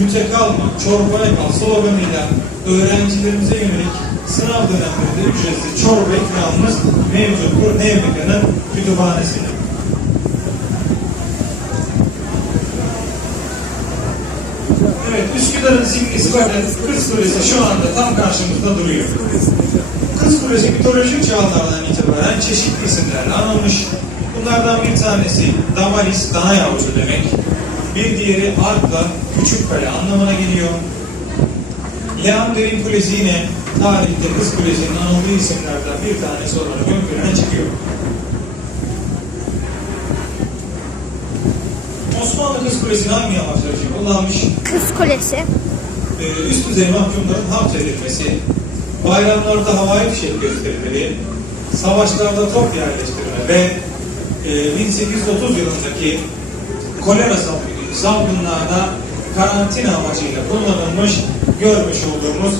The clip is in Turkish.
müte kalma, çorbaya kal sloganıyla öğrencilerimize yönelik sınav dönemlerinde ücretsiz çorba ikramımız mevcuttur Nevmika'nın kütüphanesinde. Evet, Üsküdar'ın simgesi böyle Kız Kulesi şu anda tam karşımızda duruyor. Kız Kulesi mitolojik çağlardan itibaren çeşitli isimlerle anılmış. Bunlardan bir tanesi Damaris, dana yavrusu demek. Bir diğeri Arka, küçük kale anlamına geliyor. Leander'in Kulesi yine tarihte Kız Kulesi'nin anıldığı isimlerden bir tanesi olarak ön plana çıkıyor. Osmanlı Kız Kulesi'ni hangi amaçlar için kullanmış? Kız Kulesi. Ee, üst düzey mahkumların hapis edilmesi, bayramlarda havai fişek gösterilmeli, savaşlarda top yerleştirme ve e, 1830 yılındaki kolera salgını- salgınlarda karantina amacıyla kullanılmış görmüş olduğumuz